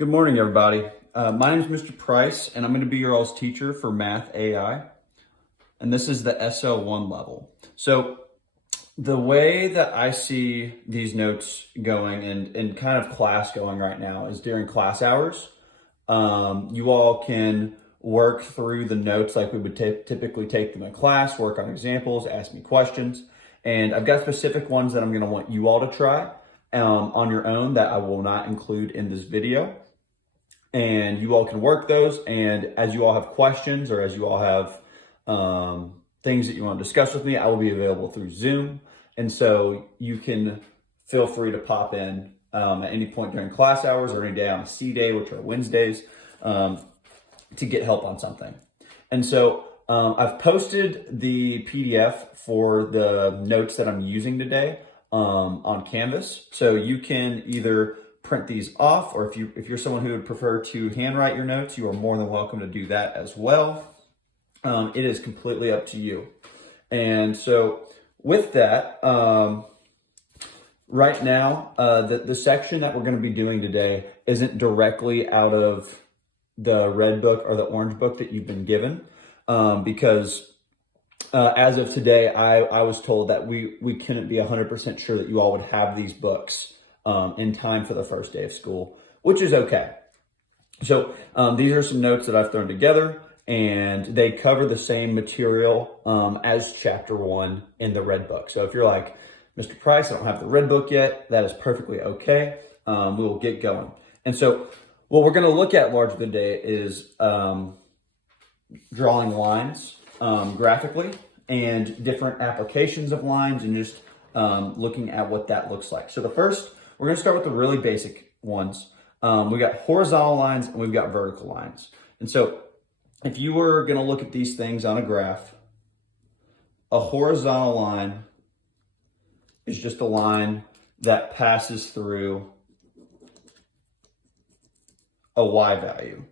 Good morning, everybody. My name is Mr. Price, and I'm going to be your all's teacher for Math AI. And this is the SL1 level. So the way that I see these notes going and kind of class going right now is during class hours. You all can work through the notes like we would typically take them in class, work on examples, ask me questions. And I've got specific ones that I'm going to want you all to try on your own that I will not include in this video. And you all can work those. And as you all have questions or as you all have things that you want to discuss with me, I will be available through Zoom. And so you can feel free to pop in at any point during class hours or any day on a C day, which are Wednesdays, to get help on something. And so I've posted the PDF for the notes that I'm using today on Canvas. So you can either print these off, or if you're someone who would prefer to handwrite your notes, you are more than welcome to do that as well. It is completely up to you. And so with that, right now, the section that we're going to be doing today isn't directly out of the red book or the orange book that you've been given, because as of today, I was told that we couldn't be 100% sure that you all would have these books in time for the first day of school, which is okay. So these are some notes that I've thrown together, and they cover the same material as chapter 1 in the red book. So if you're like, Mr. Price, I don't have the red book yet, that is perfectly okay. We will get going. And so what we're going to look at largely today is drawing lines graphically and different applications of lines, and just looking at what that looks like. So we're going to start with the really basic ones. We got horizontal lines and we've got vertical lines. And so if you were going to look at these things on a graph, a horizontal line is just a line that passes through a y value.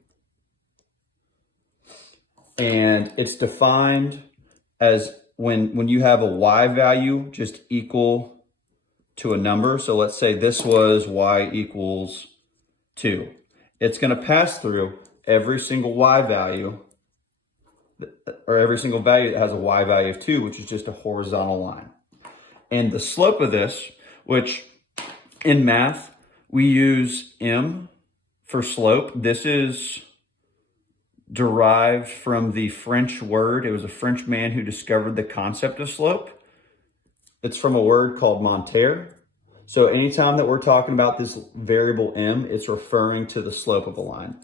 And it's defined as when you have a y value just equal to a number. So let's say this was y equals 2. It's going to pass through every single y value, or every single value that has a y value of 2, which is just a horizontal line. And the slope of this, which in math, we use m for slope. This is derived from the French word. It was a French man who discovered the concept of slope. It's from a word called montere. So anytime that we're talking about this variable m, it's referring to the slope of a line.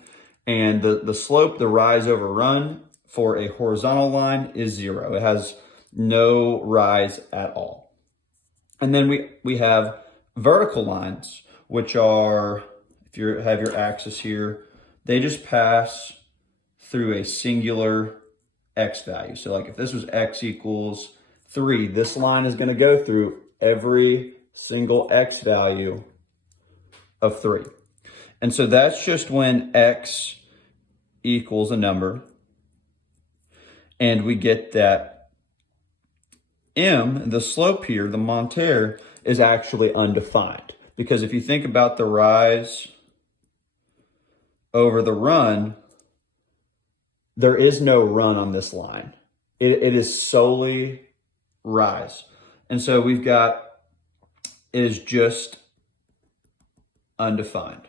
And the slope, the rise over run for a horizontal line is 0. It has no rise at all. And then we have vertical lines, which are, if you have your axis here, they just pass through a singular x value. So like if this was x equals 3, this line is going to go through every single x value of 3. And so that's just when x equals a number. And we get that m, the slope here, the montere, is actually undefined. Because if you think about the rise over the run, there is no run on this line. It is solely rise. And so we've got, it is just undefined.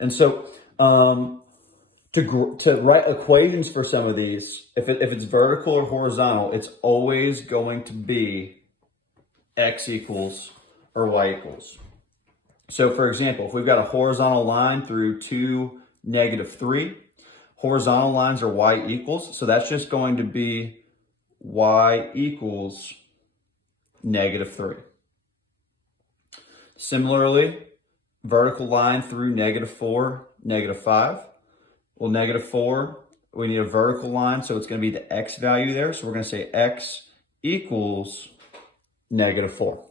And so to write equations for some of these, if it's vertical or horizontal, it's always going to be x equals or y equals. So for example, if we've got a horizontal line through 2, -3, horizontal lines are y equals. So that's just going to be y equals -3. Similarly, vertical line through -4, -5. Well, -4, we need a vertical line, so it's going to be the x value there. So we're going to say x equals -4.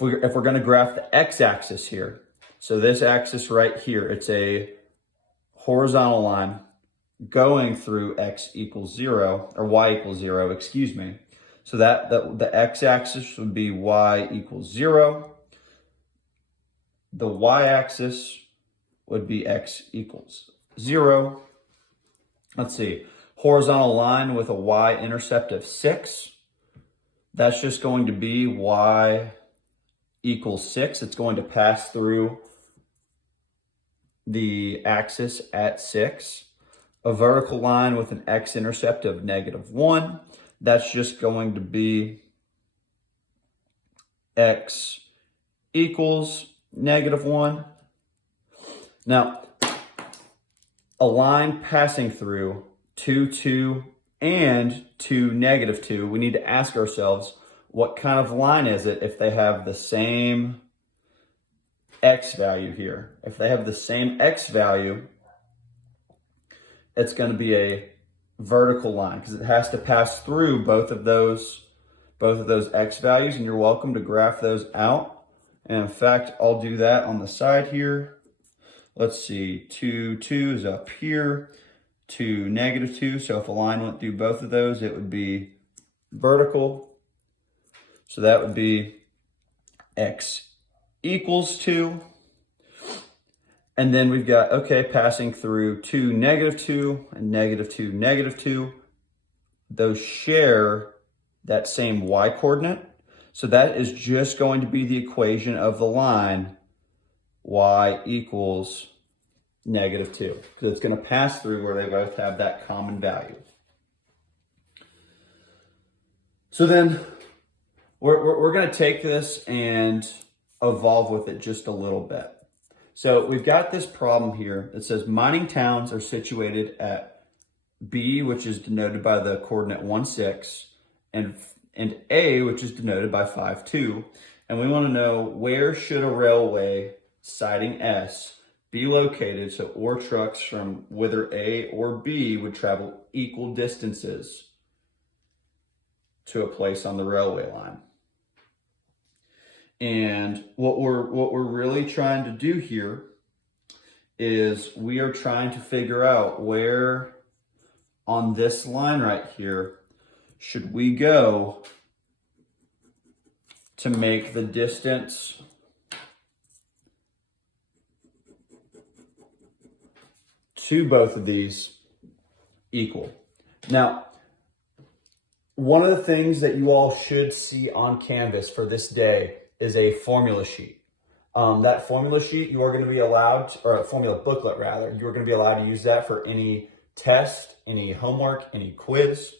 If we're going to graph the x-axis here, so this axis right here, it's a horizontal line going through x equals 0, or y equals 0, excuse me. So that the x-axis would be y equals 0. the y-axis would be x equals 0. Let's see, horizontal line with a y-intercept of 6. That's just going to be y equals 6. It's going to pass through the axis at 6. A vertical line with an x-intercept of -1. That's just going to be x equals -1. Now, a line passing through 2, 2, and 2, -2, we need to ask ourselves, what kind of line is it if they have the same x value here? If they have the same x value, it's going to be a vertical line because it has to pass through both of those x values, and you're welcome to graph those out. And in fact, I'll do that on the side here. Let's see, 2, 2 is up here, 2, -2. So if a line went through both of those, it would be vertical. So that would be x equals 2. And then we've got, okay, passing through 2, -2, and -2, -2. Those share that same y coordinate. So that is just going to be the equation of the line y equals -2, because it's going to pass through where they both have that common value. So then we're going to take this and evolve with it just a little bit. So we've got this problem here that says mining towns are situated at B, which is denoted by the coordinate 1, 6, and A, which is denoted by 5, 2. And we want to know, where should a railway siding S be located so ore trucks from whether A or B would travel equal distances to a place on the railway line. And what we're really trying to do here is we are trying to figure out where on this line right here should we go to make the distance to both of these equal. Now, one of the things that you all should see on Canvas for this day is a formula sheet. That formula sheet, you are going to be allowed, or a formula booklet rather, you're going to be allowed to use that for any test, any homework, any quiz.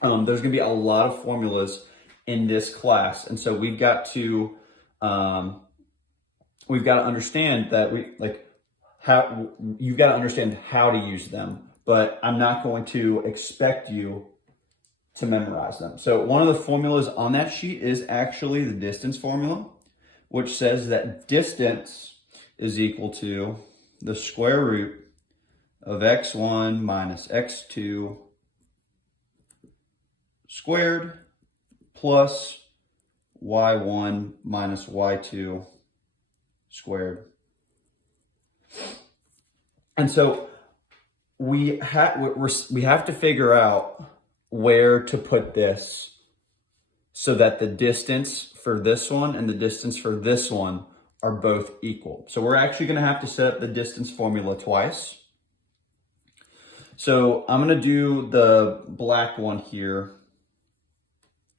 There's going to be a lot of formulas in this class, and so we've got to understand that you've got to understand how to use them. But I'm not going to expect you to memorize them. So one of the formulas on that sheet is actually the distance formula, which says that distance is equal to the square root of x1 minus x2 squared plus y1 minus y2 squared. And so we have to figure out where to put this so that the distance for this one and the distance for this one are both equal. So we're actually going to have to set up the distance formula twice. So I'm going to do the black one here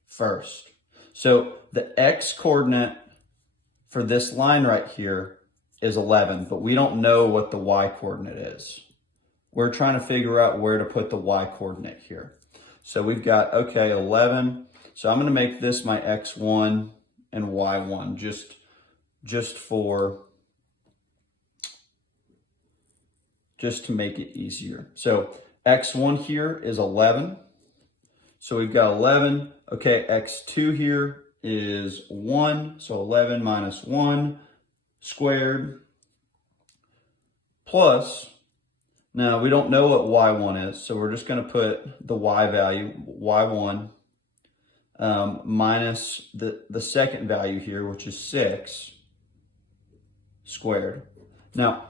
first. So the x coordinate for this line right here is 11, but we don't know what the y coordinate is. We're trying to figure out where to put the y coordinate here. So we've got, okay, 11. So I'm going to make this my x1 and y1 just to make it easier. So x1 here is 11. So we've got 11. Okay, x2 here is 1. So 11 minus 1 squared plus, now we don't know what y1 is, so we're just going to put the y value, y1, minus the second value here, which is 6 squared. Now,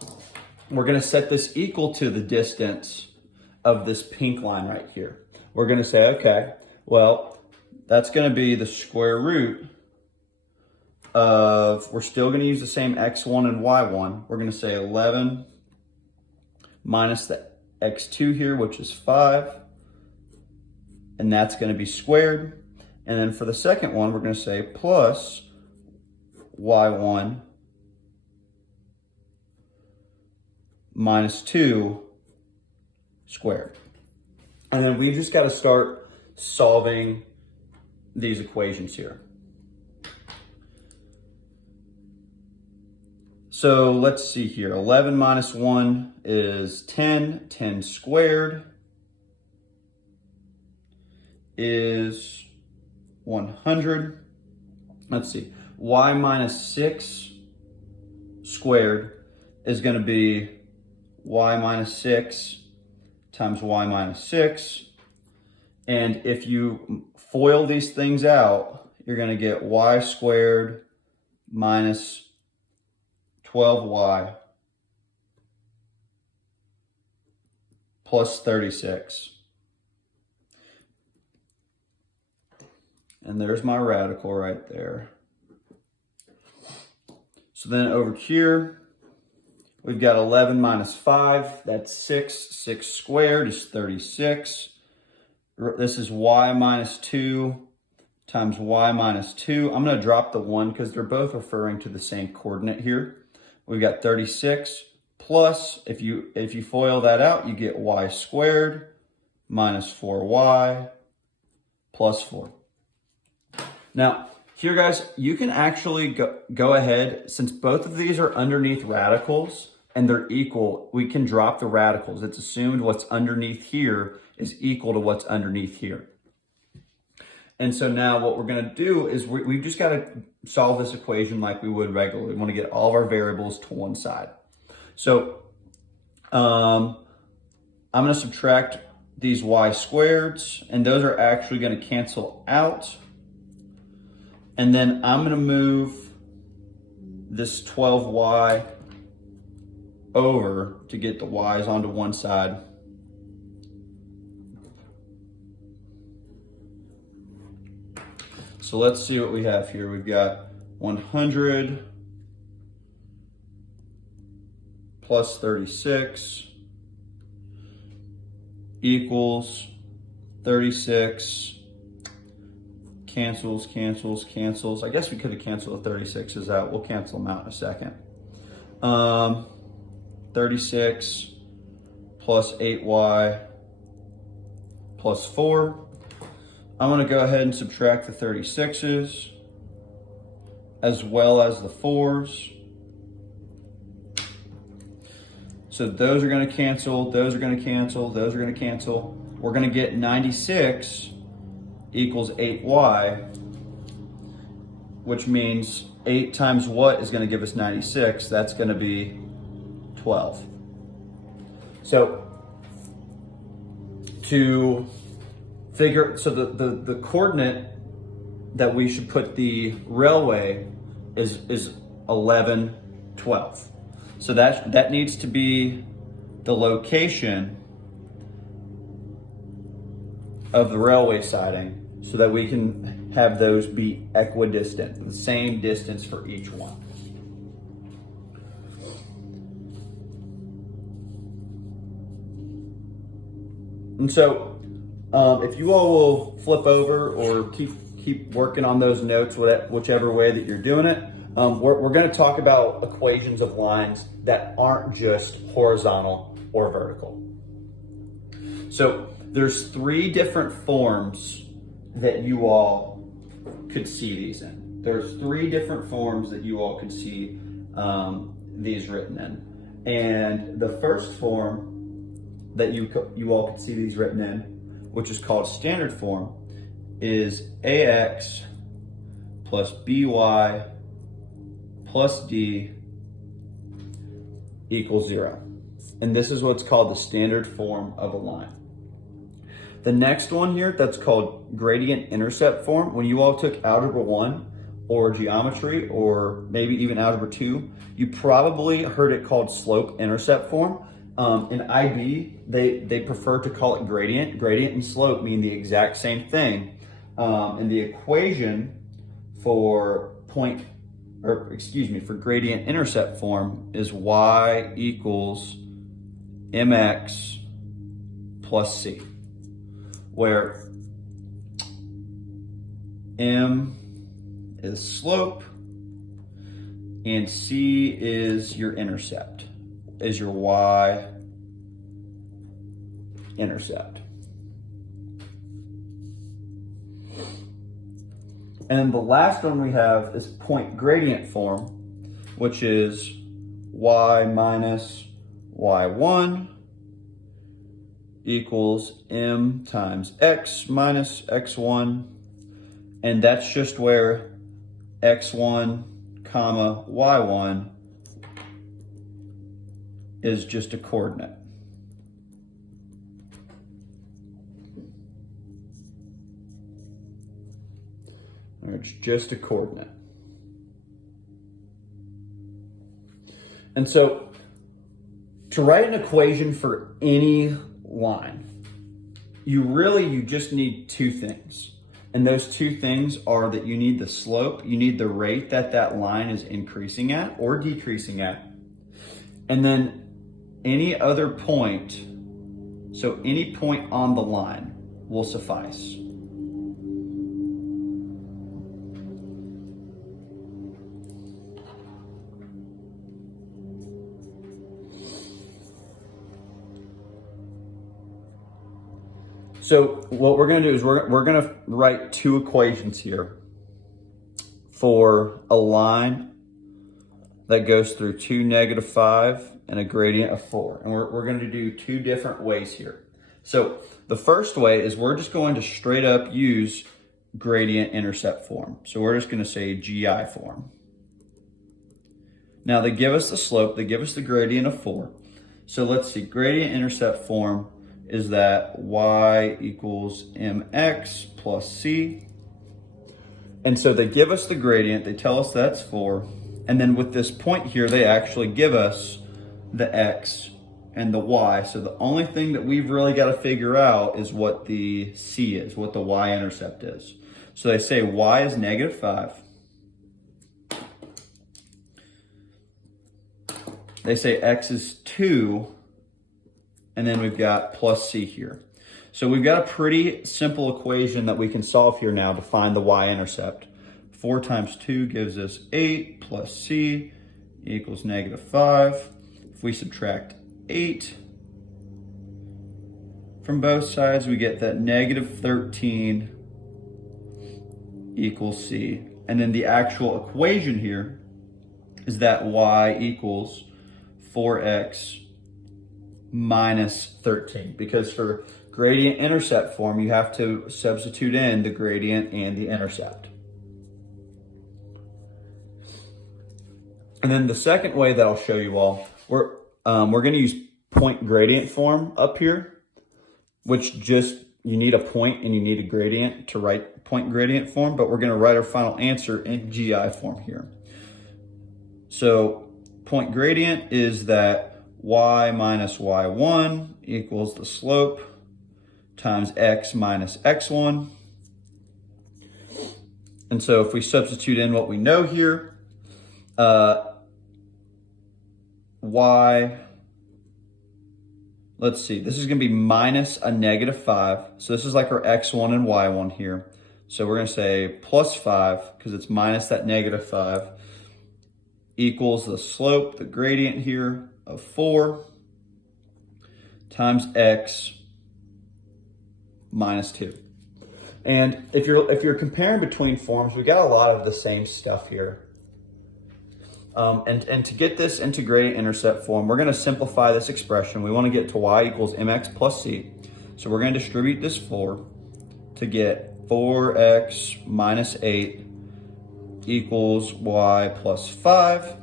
we're going to set this equal to the distance of this pink line right here. We're going to say, okay, well, that's going to be the square root of, we're still going to use the same x1 and y1. We're going to say 11 minus the x2 here, which is 5. And that's going to be squared. And then for the second one, we're going to say plus y1 minus 2 squared. And then we just got to start solving these equations here. So let's see here. 11 minus 1 is 10. 10 squared is 100. Let's see. Y minus 6 squared is going to be y minus 6 times y minus 6. And if you FOIL these things out, you're going to get y squared minus 12y plus 36. And there's my radical right there. So then over here, we've got 11 minus 5, that's 6. 6 squared is 36. This is y minus 2 times y minus 2. I'm going to drop the 1 because they're both referring to the same coordinate here. We've got 36 plus, if you FOIL that out, you get y squared minus 4y plus 4. Now, here guys, you can actually go ahead, since both of these are underneath radicals and they're equal, we can drop the radicals. It's assumed what's underneath here is equal to what's underneath here. And so now what we're going to do is we've just got to solve this equation like we would regularly. We want to get all of our variables to one side. So I'm going to subtract these y squareds, and those are actually going to cancel out. And then I'm going to move this 12y over to get the y's onto one side. So let's see what we have here. We've got 100 plus 36 equals 36. Cancels, cancels, cancels. I guess we could have canceled the 36s out. We'll cancel them out in a second. 36 plus 8y plus 4. I'm going to go ahead and subtract the 36s as well as the 4s. So those are going to cancel, those are going to cancel, those are going to cancel. We're going to get 96 equals 8y, which means 8 times what is going to give us 96? That's going to be 12. So to figure, so the coordinate that we should put the railway is 11, 12. So that needs to be the location of the railway siding so that we can have those be equidistant, the same distance for each one. And so if you all will flip over or keep working on those notes, whichever way that you're doing it, we're going to talk about equations of lines that aren't just horizontal or vertical. So there's 3 different forms that you all could see these in. There's 3 different forms that you all could see these written in. And the first form that you all could see these written in, which is called standard form, is ax plus by plus d equals 0. And this is what's called the standard form of a line. The next one here, that's called gradient intercept form. When you all took Algebra 1 or geometry or maybe even Algebra 2, you probably heard it called slope intercept form. In IB, they prefer to call it gradient. Gradient and slope mean the exact same thing. And the equation for point or excuse me, for gradient intercept form is y equals mx plus c, where m is slope and c is your intercept, is your y intercept. And the last one we have is point gradient form, which is y minus y1 equals m times x minus x1. And that's just where x1 comma y1 is just a coordinate. It's just a coordinate. And so to write an equation for any line, you just need two things. And those two things are that you need the slope, you need the rate that that line is increasing at or decreasing at. And then any other point, so any point on the line will suffice. So what we're going to do is we're going to write two equations here for a line that goes through 2, -5 and a gradient of 4. And we're going to do two different ways here. So the first way is we're just going to straight up use gradient intercept form. So we're just going to say GI form. Now they give us the slope, they give us the gradient of 4. So let's see, gradient intercept form is that y equals mx plus c. And so they give us the gradient, they tell us that's 4. And then with this point here, they actually give us the x and the y. So the only thing that we've really got to figure out is what the c is, what the y-intercept is. So they say y is -5. They say x is 2. And then we've got plus c here. So we've got a pretty simple equation that we can solve here now to find the y-intercept. 4 times 2 gives us 8 plus c equals -5. If we subtract 8 from both sides, we get that -13 equals c. And then the actual equation here is that y equals 4x minus 13, because for gradient intercept form, you have to substitute in the gradient and the intercept. And then the second way that I'll show you all, we're going to use point gradient form up here, which just, you need a point and you need a gradient to write point gradient form, but we're going to write our final answer in GI form here. So point gradient is that y minus y1 equals the slope times x minus x1. And so if we substitute in what we know here, y, let's see, this is going to be minus a -5. So this is like our x1 and y1 here. So we're going to say plus 5, because it's minus that -5, equals the slope, the gradient here, of 4 times x minus 2. And if you're comparing between forms, we got a lot of the same stuff here. And to get this into gradient intercept form, we're going to simplify this expression. We want to get to y equals mx plus c. So we're going to distribute this 4 to get 4x minus 8 equals y plus 5.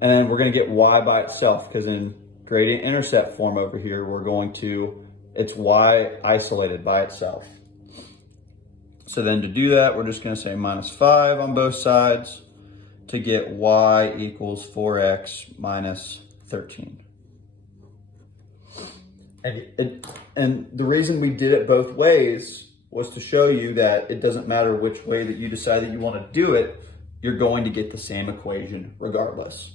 And then we're going to get y by itself, because in gradient intercept form over here, it's y isolated by itself. So then to do that, we're just going to say minus 5 on both sides to get y equals 4x minus 13. And the reason we did it both ways was to show you that it doesn't matter which way that you decide that you want to do it. you're going to get the same equation regardless.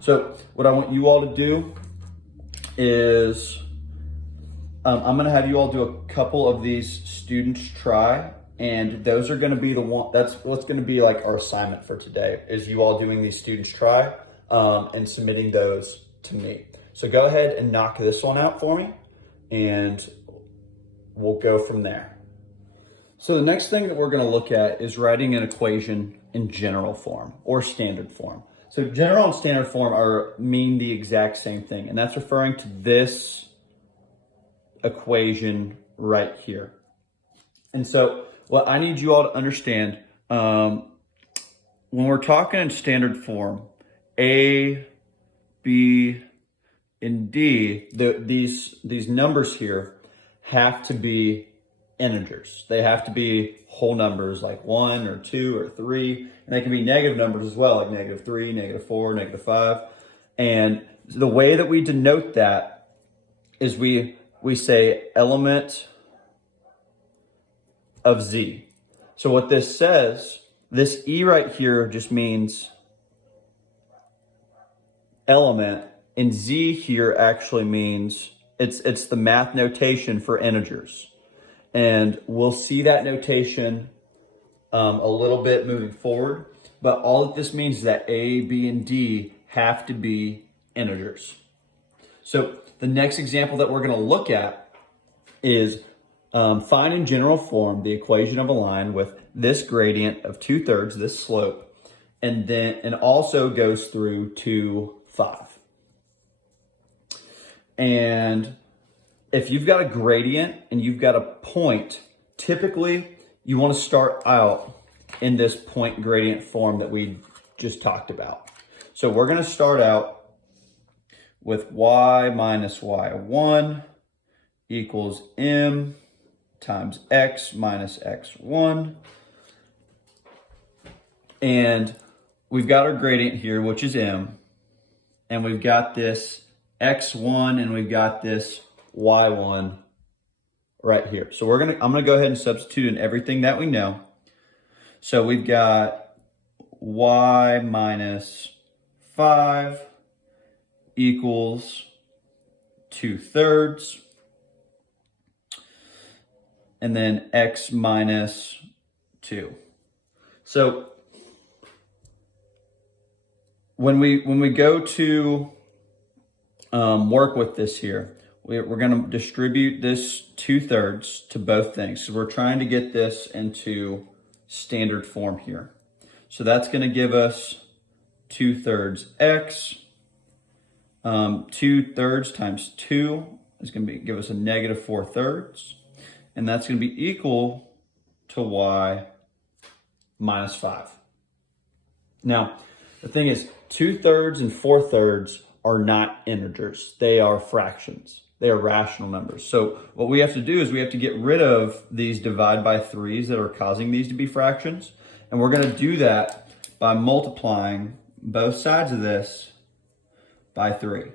So what I want you all to do is I'm going to have you all do a couple of these students try, and those are going to be that's what's going to be like our assignment for today, is you all doing these students try and submitting those to me. So go ahead and knock this one out for me, and we'll go from there. So the next thing that we're going to look at is writing an equation in general form or standard form. So general and standard form mean the exact same thing, and that's referring to this equation right here. And so what I need you all to understand, when we're talking in standard form, A, B, and D, these numbers here have to be integers. They have to be whole numbers like 1 or 2 or 3, and they can be negative numbers as well, like -3, -4, -5. And the way that we denote that is we say element of Z. So what this says, this E right here just means element, and Z here actually means it's the math notation for integers. And we'll see that notation a little bit moving forward, but all that this means is that A, B, and D have to be integers. So the next example that we're going to look at is find in general form the equation of a line with this gradient of 2/3, this slope, and also goes through to 5. And if you've got a gradient and you've got a point, typically you want to start out in this point gradient form that we just talked about. So we're going to start out with y minus y1 equals m times x minus x1. And we've got our gradient here, which is m. And we've got this x1 and we've got this y1 right here. So I'm gonna go ahead and substitute in everything that we know. So we've got y minus 5 equals 2/3, and then x minus 2. So when we go to work with this here, we're going to distribute this 2/3 to both things. So we're trying to get this into standard form here. So that's going to give us 2/3 x. 2/3 times 2 is going to give us a -4/3. And that's going to be equal to y minus 5. Now, the thing is, 2/3 and 4/3 are not integers. They are fractions. They are rational numbers. So what we have to do is we have to get rid of these divide by 3s that are causing these to be fractions. And we're going to do that by multiplying both sides of this by 3.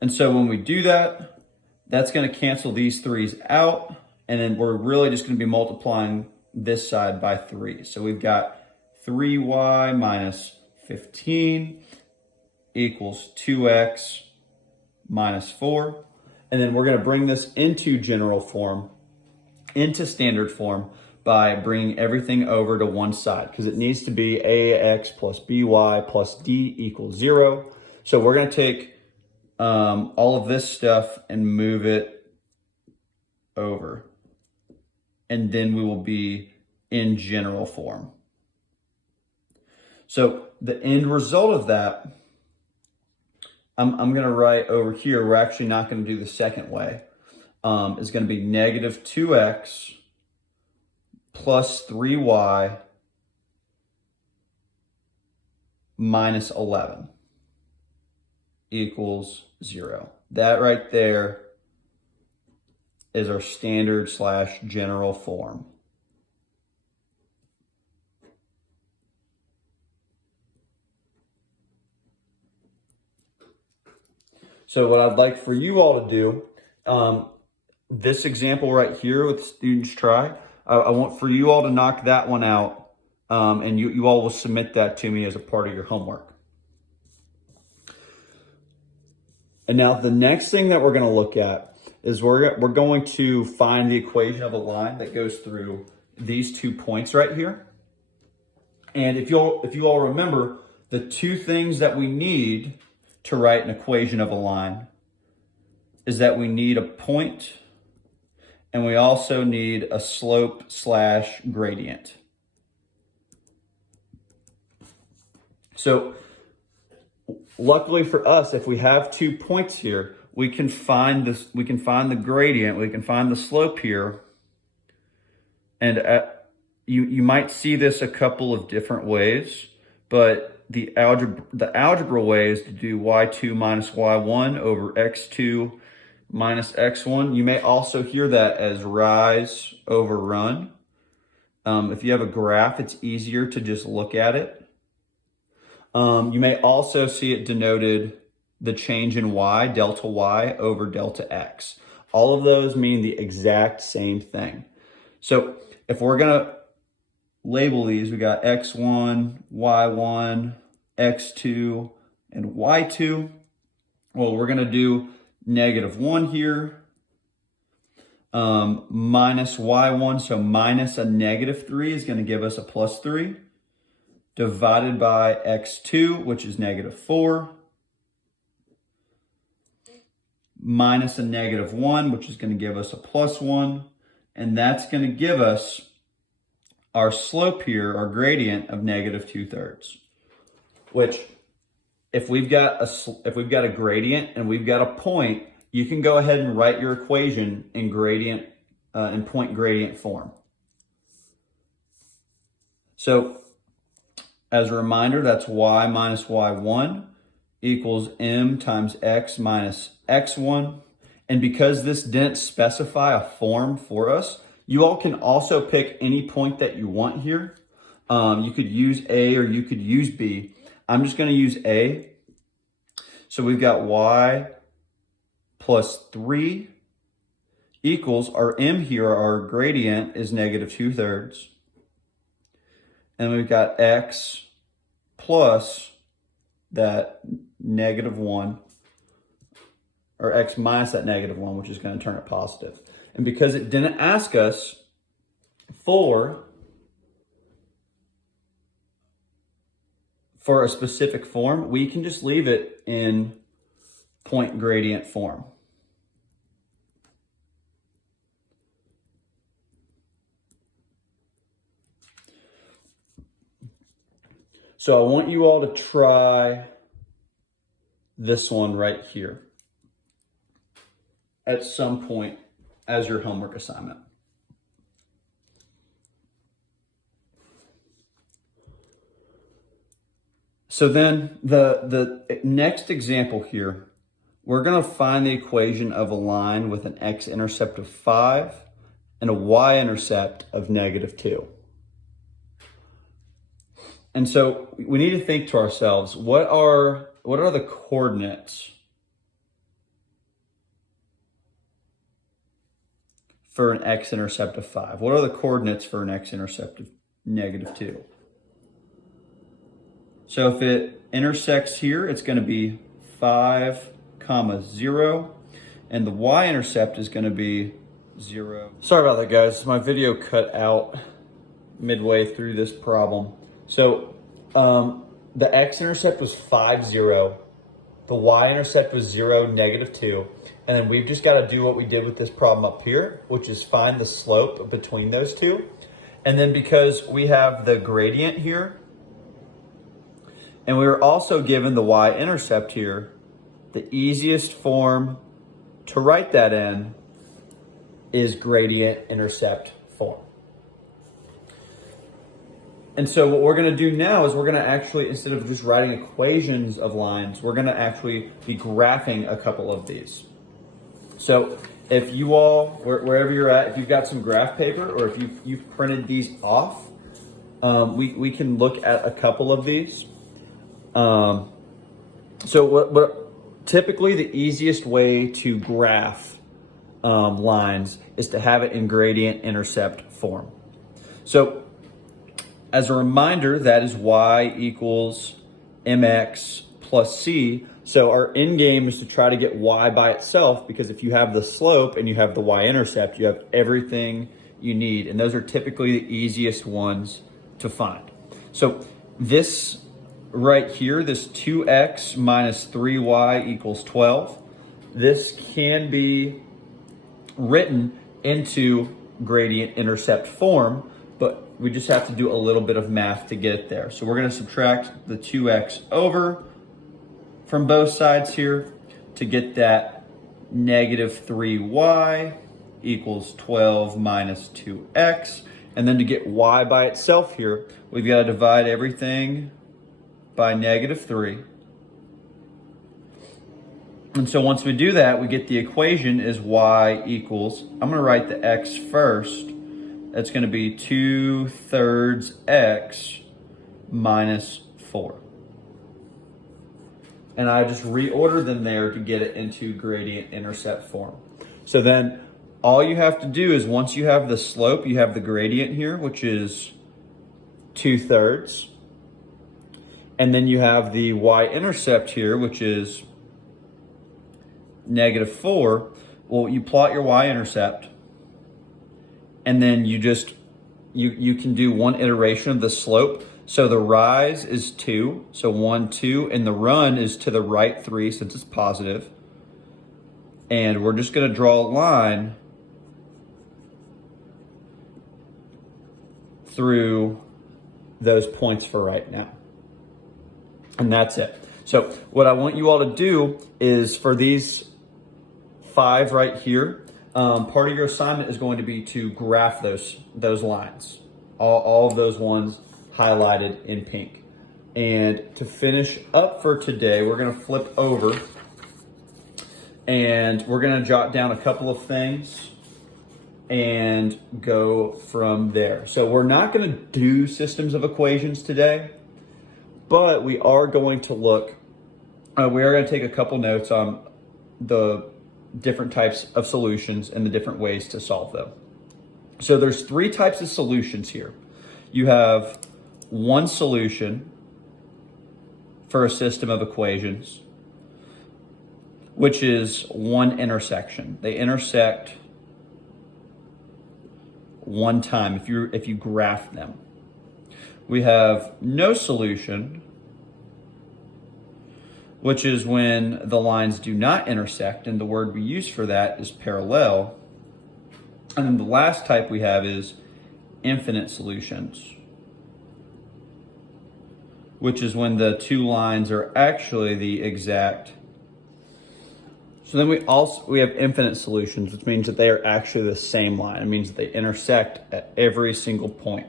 And so when we do that, that's going to cancel these 3's out. And then we're really just going to be multiplying this side by 3. So we've got 3y minus 15 equals 2x minus 4. And then we're going to bring this into general form, into standard form, by bringing everything over to one side, because it needs to be ax plus by plus d equals 0. So we're going to take all of this stuff and move it over. And then we will be in general form. So the end result of that, I'm going to write over here, we're actually not going to do the second way, is going to be negative 2x plus 3y minus 11 equals 0. That right there is our standard / general form. So what I'd like for you all to do this example right here with students try, I want for you all to knock that one out, and you all will submit that to me as a part of your homework. And now the next thing that we're going to look at is we're going to find the equation of a line that goes through these 2 points right here. And if you all remember, the two things that we need to write an equation of a line is that we need a point and we also need a slope / gradient. So luckily for us, if we have 2 points here, we can find this. We can find the gradient. We can find the slope here, and you might see this a couple of different ways. But the algebra way is to do y2 minus y1 over x2 minus x1. You may also hear that as rise over run. If you have a graph, it's easier to just look at it. You may also see it denoted the change in y, delta y over delta x. All of those mean the exact same thing. So if we're going to label these, we got x1, y1, x2, and y2. Well, we're going to do -1 here, minus y1, so minus a -3 is going to give us a +3, divided by x2, which is -4, minus a -1, which is going to give us a +1, and that's going to give us our slope here, our gradient of -2/3, which if we've got a gradient and we've got a point, you can go ahead and write your equation in gradient in point gradient form. So as a reminder, that's y minus y1 equals m times x minus x1. And because this didn't specify a form for us, you all can also pick any point that you want here. You could use A or you could use B. I'm just going to use A. So we've got y plus 3 equals our m here, our gradient is -2/3. And we've got x plus that -1, or x minus that -1, which is going to turn it positive. And because it didn't ask us for a specific form, we can just leave it in point gradient form. So I want you all to try this one right here at some point as your homework assignment. So then the next example here, we're going to find the equation of a line with an x-intercept of 5 and a y-intercept of -2. And so we need to think to ourselves, what are the coordinates for an x-intercept of 5? What are the coordinates for an x-intercept of -2? So if it intersects here, it's going to be 5, 0, and the y-intercept is going to be 0. Sorry about that, guys. My video cut out midway through this problem. So the x-intercept was 5, 0. The y-intercept was 0, -2. And then we've just got to do what we did with this problem up here, which is find the slope between those two. And then because we have the gradient here, and we were also given the y-intercept here, the easiest form to write that in is gradient intercept form. And so what we're going to do now is we're going to actually, instead of just writing equations of lines, we're going to actually be graphing a couple of these. So if you all, wherever you're at, if you've got some graph paper or if you've printed these off, we can look at a couple of these. So what typically the easiest way to graph lines is to have it in gradient intercept form. So as a reminder, that is y equals mx plus c. So our end game is to try to get y by itself, because if you have the slope and you have the y-intercept, you have everything you need. And those are typically the easiest ones to find. So this right here, this 2x minus 3y equals 12, this can be written into gradient intercept form, but we just have to do a little bit of math to get it there. So we're going to subtract the 2x over from both sides here to get that negative 3y equals 12 minus 2x. And then to get y by itself here, we've got to divide everything by negative 3. And so once we do that, we get the equation is y equals, I'm going to write the x first. That's going to be 2/3 x minus 4. And I just reorder them there to get it into gradient intercept form. So then all you have to do is, once you have the slope, you have the gradient here, which is 2/3. And then you have the y-intercept here, which is negative 4. Well, you plot your y-intercept, and then you just, you can do one iteration of the slope. So the rise is 2, so 1, 2, and the run is to the right 3 since it's positive. And we're just going to draw a line through those points for right now. And that's it. So what I want you all to do is, for these 5 right here, part of your assignment is going to be to graph those lines, all of those ones highlighted in pink. And to finish up for today, we're going to flip over and we're going to jot down a couple of things and go from there. So we're not going to do systems of equations today, but we are going to look, we are going to take a couple notes on the different types of solutions and the different ways to solve them. So there's 3 types of solutions here. You have one solution for a system of equations, which is one intersection. They intersect one time if you graph them. We have no solution, which is when the lines do not intersect, and the word we use for that is parallel. And then the last type we have is infinite solutions, which is when the 2 lines are actually the exact. So then we have infinite solutions, which means that they are actually the same line. It means that they intersect at every single point.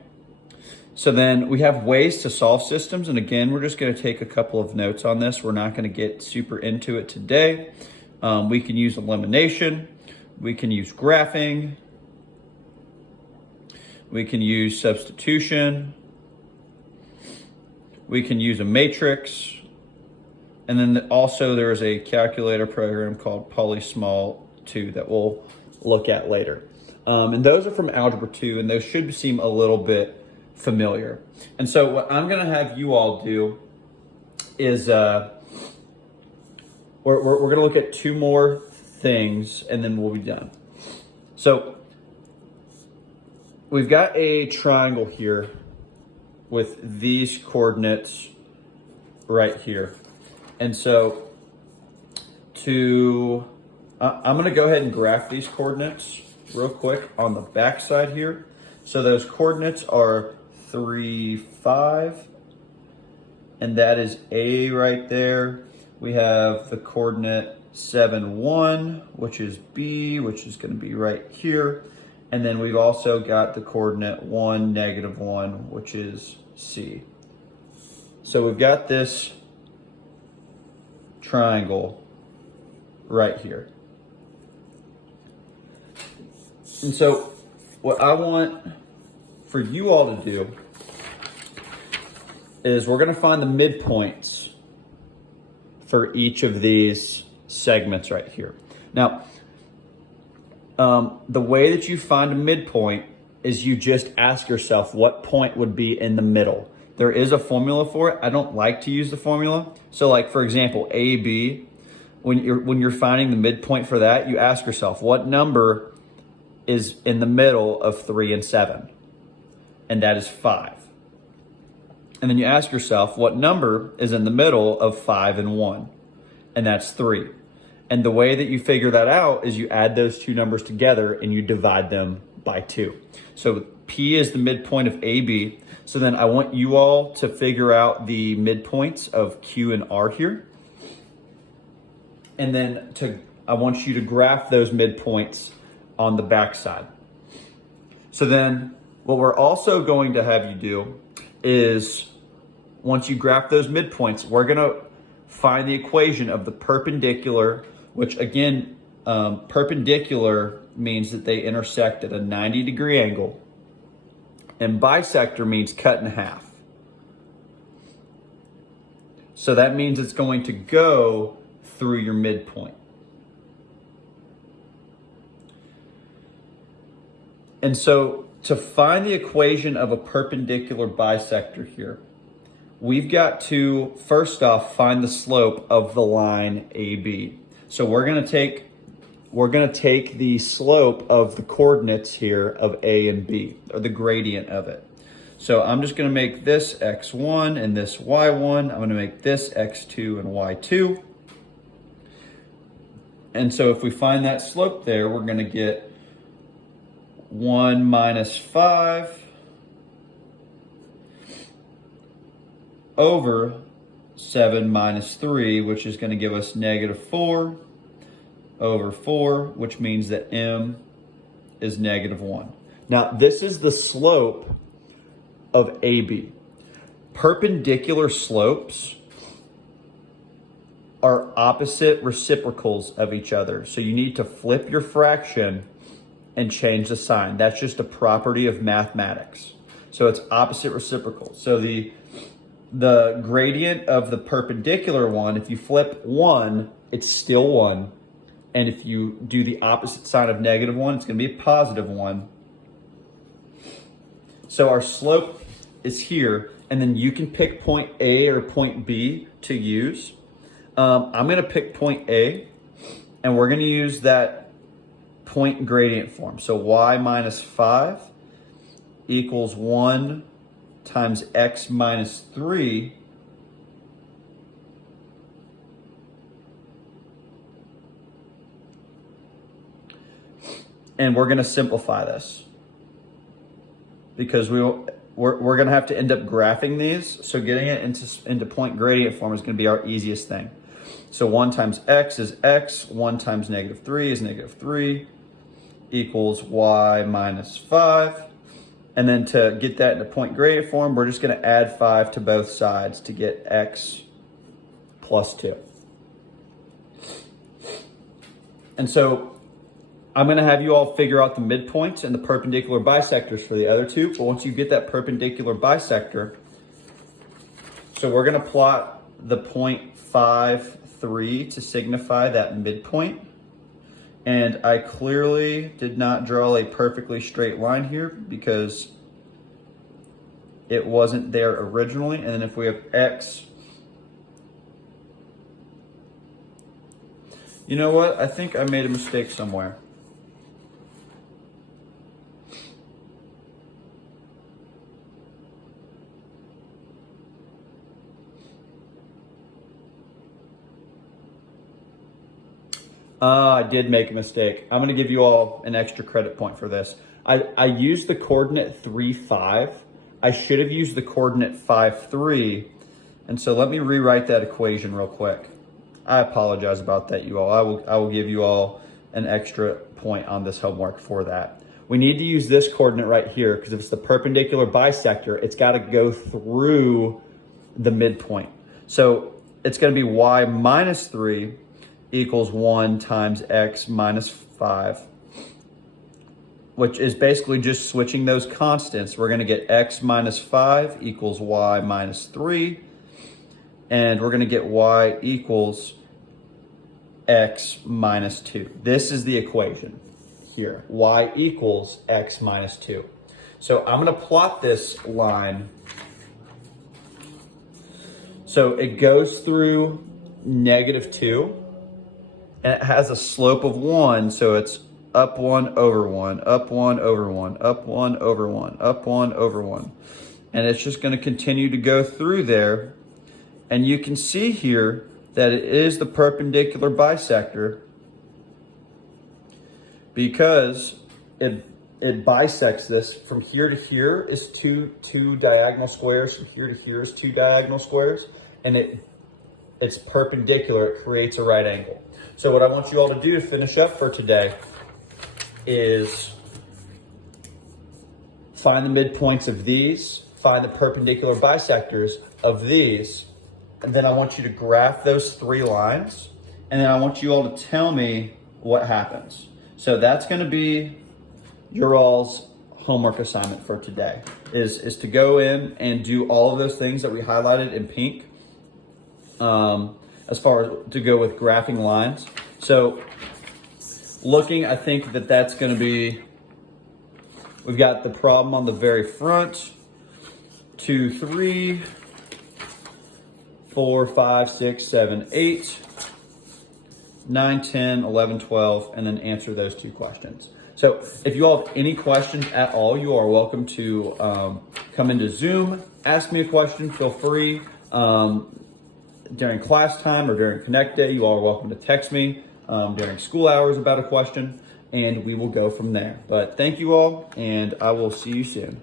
So then we have ways to solve systems. And again, we're just going to take a couple of notes on this. We're not going to get super into it today. We can use elimination. We can use graphing. We can use substitution. We can use a matrix. And then also there's a calculator program called Polysmall 2 that we'll look at later. And those are from Algebra 2, and those should seem a little bit familiar. And so what I'm going to have you all do is we're going to look at 2 more things, and then we'll be done. So we've got a triangle here with these coordinates right here. And so I'm going to go ahead and graph these coordinates real quick on the back side here. So those coordinates are 3, 5, and that is A right there. We have the coordinate 7, 1, which is B, which is going to be right here. And then we've also got the coordinate 1, negative 1, which is C. So we've got this triangle right here. And so what I want for you all to do is we're going to find the midpoints for each of these segments right here. Now, The way that you find a midpoint is you just ask yourself what point would be in the middle. There is a formula for it. I don't like to use the formula. So like, for example, AB, when you're finding the midpoint for that, you ask yourself what number is in the middle of 3 and 7? And that is 5. And then you ask yourself what number is in the middle of 5 and 1? And that's 3. And the way that you figure that out is you add those two numbers together and you divide them by 2. So P is the midpoint of AB. So then I want you all to figure out the midpoints of Q and R here. And then I want you to graph those midpoints on the backside. So then what we're also going to have you do is, once you graph those midpoints, we're gonna find the equation of the perpendicular, which again, perpendicular means that they intersect at a 90-degree angle, and bisector means cut in half. So that means it's going to go through your midpoint. And so to find the equation of a perpendicular bisector here, we've got to, first off, find the slope of the line AB. So we're gonna take the slope of the coordinates here of A and B, or the gradient of it. So I'm just gonna make this x1 and this y1. I'm gonna make this x2 and y2. And so if we find that slope there, we're gonna get 1 minus 5 over 7 minus 3, which is going to give us negative 4 over 4, which means that M is negative 1. Now, this is the slope of AB. Perpendicular slopes are opposite reciprocals of each other. So you need to flip your fraction and change the sign. That's just a property of mathematics. So it's opposite reciprocal. So the gradient of the perpendicular one, if you flip 1, it's still 1. And if you do the opposite sign of negative 1, it's going to be a positive 1. So our slope is here, and then you can pick point A or point B to use. I'm going to pick point A, and we're going to use that point gradient form. So y minus 5 equals 1 times x minus 3 and we're going to simplify this because we're going to have to end up graphing these. So getting it into point gradient form is going to be our easiest thing. So 1 times x is x, 1 times negative 3 is negative 3, equals y minus 5. And then to get that into point gradient form, we're just going to add 5 to both sides to get x plus 2. And so I'm going to have you all figure out the midpoints and the perpendicular bisectors for the other two. But once you get that perpendicular bisector, so we're going to plot the point 5, 3 to signify that midpoint. And I clearly did not draw a perfectly straight line here because it wasn't there originally. And then if we have x, you know what? I think I made a mistake somewhere. I did make a mistake. I'm going to give you all an extra credit point for this. I used the coordinate 3, 5. I should have used the coordinate 5, 3. And so let me rewrite that equation real quick. I apologize about that, you all. I will give you all an extra point on this homework for that. We need to use this coordinate right here because if it's the perpendicular bisector, it's got to go through the midpoint. So it's going to be y minus 3 equals 1 times x minus 5, which is basically just switching those constants. We're going to get x minus 5 equals y minus 3, and we're going to get y equals x minus 2. This is the equation. here, y equals x minus 2. So I'm going to plot this line. So it goes through -2, and it has a slope of 1, so it's up 1 over 1, up 1 over 1, up 1 over 1, up 1 over 1. And it's just going to continue to go through there. And you can see here that it is the perpendicular bisector because it bisects this. From here to here is two diagonal squares. From here to here is 2 diagonal squares. And it's perpendicular. It creates a right angle. So what I want you all to do to finish up for today is find the midpoints of these, find the perpendicular bisectors of these, and then I want you to graph those 3 lines, and then I want you all to tell me what happens. So that's going to be your all's homework assignment for today, is to go in and do all of those things that we highlighted in pink, as far as to go with graphing lines. So looking, I think that's going to be, we've got the problem on the very front, 2, 3, 4, 5, 6, 7, 8, 9, 10, 11, 12, and then answer those 2 questions. So if you all have any questions at all, you are welcome to come into Zoom, ask me a question, feel free. During class time or during Connect Day, you all are welcome to text me during school hours about a question, and we will go from there. But thank you all, and I will see you soon.